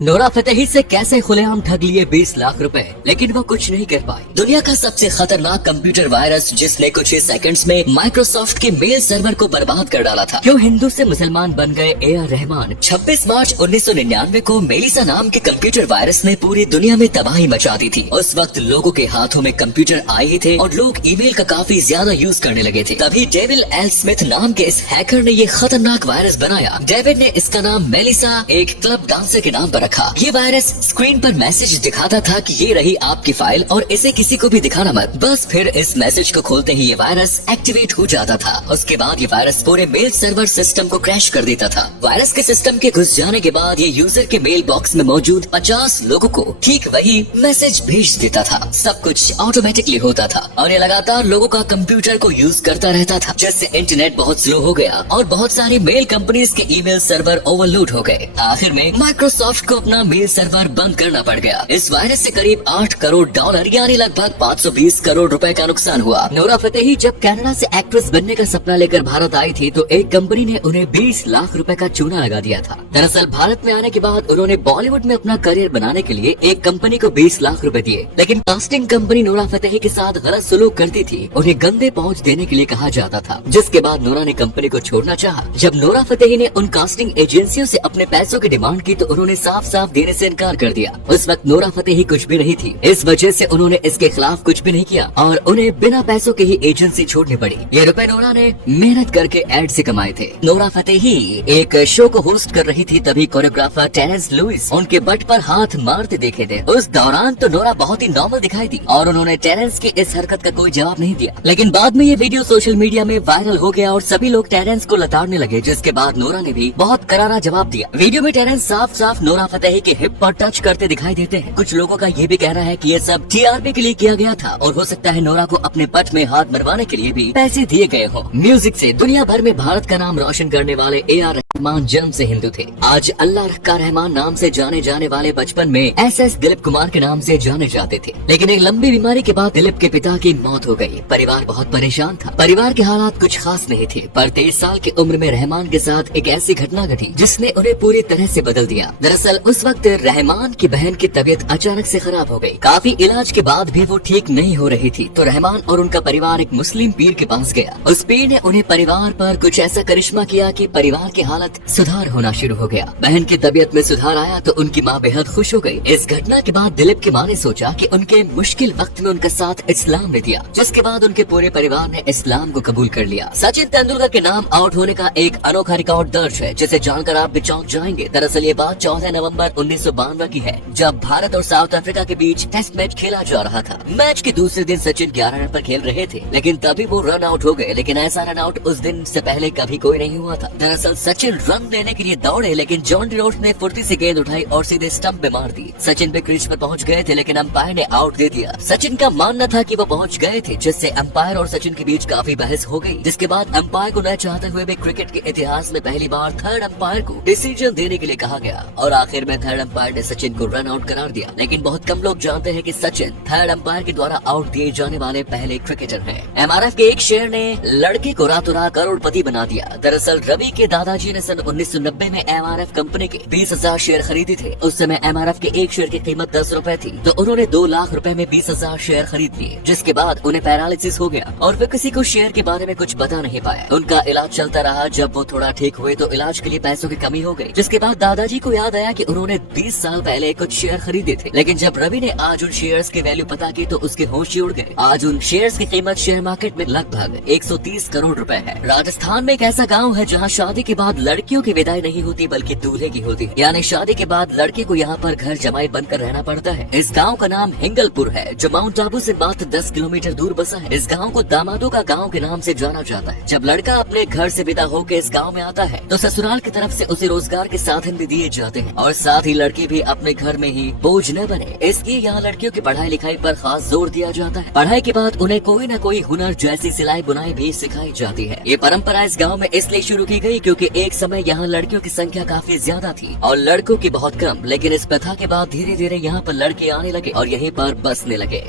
Nora Fatehi से कैसे खुलेआम ठग लिए 20 लाख रुपए, लेकिन वो कुछ नहीं कर पाई। दुनिया का सबसे खतरनाक कंप्यूटर वायरस जिसने कुछ ही सेकंड्स में माइक्रोसॉफ्ट के मेल सर्वर को बर्बाद कर डाला था। क्यों हिंदू से मुसलमान बन गए AR रहमान। 26 मार्च 1999 को मेलिसा नाम के कंप्यूटर वायरस ने पूरी दुनिया में तबाही मचा दी थी। उस वक्त लोगों के हाथों में कंप्यूटर आए ही थे और लोग ईमेल का काफी ज्यादा यूज करने लगे थे। तभी डेविल एल स्मिथ नाम के इस हैकर ने ये खतरनाक वायरस बनाया। डेविड ने इसका नाम मेलिसा एक क्लब डांसर के नाम पर रखा। ये वायरस स्क्रीन पर मैसेज दिखाता था कि ये रही आपकी फाइल और इसे किसी को भी दिखाना मत। बस फिर इस मैसेज को खोलते ही ये वायरस एक्टिवेट हो जाता था। उसके बाद ये वायरस पूरे मेल सर्वर सिस्टम को क्रैश कर देता था। वायरस के सिस्टम के घुस जाने के बाद ये यूजर के मेल बॉक्स में मौजूद 50 लोगों को ठीक वही मैसेज भेज देता था। सब कुछ ऑटोमेटिकली होता था और ये लगातार लोगों का कंप्यूटर को यूज करता रहता था, जिससे इंटरनेट बहुत स्लो हो गया और बहुत सारी मेल कंपनीज के ईमेल सर्वर ओवरलोड हो गए। आखिर में माइक्रोसॉफ्ट को अपना मेल सर्वर बंद करना पड़ गया। इस वायरस से करीब $8 करोड़ यानी लगभग 520 करोड़ रुपए का नुकसान हुआ। नोरा फतेही जब कनाडा से एक्ट्रेस बनने का सपना लेकर भारत आई थी तो एक कंपनी ने उन्हें 20 लाख रुपए का चूना लगा दिया था। दरअसल भारत में आने के बाद उन्होंने बॉलीवुड में अपना करियर बनाने के लिए एक कंपनी को 20 लाख रुपए दिए, लेकिन कास्टिंग कंपनी नोरा फतेही के साथ गलत सलूक करती थी। उन्हें गंदे पहुंच देने के लिए कहा जाता था, जिसके बाद नोरा ने कंपनी को छोड़ना चाहा। जब नोरा फतेही ने उन कास्टिंग एजेंसियों से अपने पैसों की डिमांड की तो उन्होंने साफ साफ देने से इनकार कर दिया। उस वक्त नोरा फतेही कुछ भी नहीं थी, इस वजह से उन्होंने इसके खिलाफ कुछ भी नहीं किया और उन्हें बिना पैसों के ही एजेंसी छोड़नी पड़ी। ये रुपए नोरा ने मेहनत करके एड से कमाए थे। नोरा फतेही एक शो को होस्ट कर रही थी, तभी कोरियोग्राफर टेरेंस लुइस उनके बट पर हाथ मारते देखे थे। उस दौरान तो नोरा बहुत ही नॉर्मल दिखाई दी और उन्होंने टेरेंस की इस हरकत का कोई जवाब नहीं दिया। लेकिन बाद में ये वीडियो सोशल मीडिया में वायरल हो गया और सभी लोग टेरेंस को लताड़ने लगे, जिसके बाद नोरा ने भी बहुत करारा जवाब दिया। वीडियो में टेरेंस साफ साफ नोरा फतेही के हिप पर टच करते दिखाई देते हैं। कुछ लोगों का ये भी कहना है कि ये सब TRP के लिए किया गया था और हो सकता है नोरा को अपने पट में हाथ मरवाने के लिए भी पैसे दिए गए हो। म्यूजिक से दुनिया भर में भारत का नाम रोशन करने वाले AR रहमान जन्म से हिंदू थे। आज अल्लाह का रहमान नाम से जाने जाने वाले बचपन में SS दिलीप कुमार के नाम से जाने जाते थे, लेकिन एक लंबी बीमारी के बाद दिलीप के पिता की मौत हो गई। परिवार बहुत परेशान था। परिवार के हालात कुछ खास नहीं थे, पर 23 साल की उम्र में रहमान के साथ एक ऐसी घटना घटी जिसने उन्हें पूरी तरह से बदल दिया। दरअसल उस वक्त रहमान की बहन की तबीयत अचानक से खराब हो गई। काफी इलाज के बाद भी वो ठीक नहीं हो रही थी, तो रहमान और उनका परिवार एक मुस्लिम पीर के पास गया। उस पीर ने उन्हें परिवार पर कुछ ऐसा करिश्मा किया कि परिवार की हालत सुधार होना शुरू हो गया। बहन की तबीयत में सुधार आया तो उनकी माँ बेहद खुश हो गई। इस घटना के बाद दिलीप की माँ ने सोचा कि उनके मुश्किल वक्त में उनका साथ इस्लाम ने दिया, जिसके बाद उनके पूरे परिवार ने इस्लाम को कबूल कर लिया। सचिन तेंदुलकर के नाम आउट होने का एक अनोखा रिकॉर्ड दर्ज है, जिसे जानकर आप भी चौंक जाएंगे। दरअसल ये बात 14 नवंबर 1992 की है, जब भारत और साउथ अफ्रीका के बीच टेस्ट मैच खेला जा रहा था। मैच के दूसरे दिन सचिन 11 रन पर खेल रहे थे, लेकिन तभी वो रन आउट हो गए। लेकिन ऐसा रन आउट उस दिन से पहले कभी कोई नहीं हुआ था। दरअसल सचिन रन लेने के लिए दौड़े, लेकिन जॉन डिरोट ने फुर्ती से गेंद उठाई और सीधे स्टंप पे मार दी। सचिन भी क्रीज पर पहुंच गए थे, लेकिन अंपायर ने आउट दे दिया। सचिन का मानना था कि वो पहुंच गए थे, जिससे अंपायर और सचिन के बीच काफी बहस हो गई। जिसके बाद अंपायर को न चाहते हुए भी क्रिकेट के इतिहास में पहली बार थर्ड अंपायर को डिसीजन देने के लिए कहा गया और आखिर में थर्ड अंपायर ने सचिन को रन आउट करार दिया। लेकिन बहुत कम लोग जानते हैं कि सचिन थर्ड अंपायर के द्वारा आउट दिए जाने वाले पहले क्रिकेटर हैं। MRF के एक शेयर ने लड़के को रातों रात करोड़पति बना दिया। दरअसल रवि के दादाजी ने सन 1990 में MRF कंपनी के 20,000 शेयर खरीदे थे। उस समय MRF के एक शेयर की कीमत 10 रुपए थी, तो उन्होंने 2 लाख रुपए में 20,000 शेयर खरीद लिए। जिसके बाद उन्हें पैरालिसिस हो गया और वे किसी को शेयर के बारे में कुछ बता नहीं पाए। उनका इलाज चलता रहा। जब वो थोड़ा ठीक हुए तो इलाज के लिए पैसों की कमी हो गई। जिसके बाद दादाजी को याद आया कि उन्होंने 20 साल पहले कुछ शेयर खरीदे थे, लेकिन जब रवि ने आज उन शेयर्स की वैल्यू पता की तो उसके होश ही उड़ गए। आज उन शेयर्स की कीमत शेयर मार्केट में लगभग 130 करोड़ रुपए है। राजस्थान में एक ऐसा गांव है जहां शादी के बाद लड़कियों की विदाई नहीं होती बल्कि दूल्हे की होती है, यानी शादी के बाद लड़के को यहाँ पर घर जमाई बनकर रहना पड़ता है। इस गाँव का नाम हिंगलपुर है, जो माउंट आबू से मात्र 10 किलोमीटर दूर बसा है। इस गाँव को दामादों का गाँव के नाम से जाना जाता है। जब लड़का अपने घर से विदा होकर इस गाँव में आता है तो ससुराल की तरफ से उसे रोजगार के साधन भी दिए जाते हैं और साथ ही लड़की भी अपने घर में ही बोझ न बने, इसलिए यहाँ लड़कियों की पढ़ाई लिखाई पर खास जोर दिया जाता है। पढ़ाई के बाद उन्हें कोई न कोई हुनर जैसी सिलाई बुनाई भी सिखाई जाती है। ये परंपरा इस गांव में इसलिए शुरू की गई क्योंकि एक समय यहाँ लड़कियों की संख्या काफी ज्यादा थी और लड़कों की बहुत कम। लेकिन इस प्रथा के बाद धीरे धीरे यहाँ पर लड़के आने लगे और यहीं पर बसने लगे।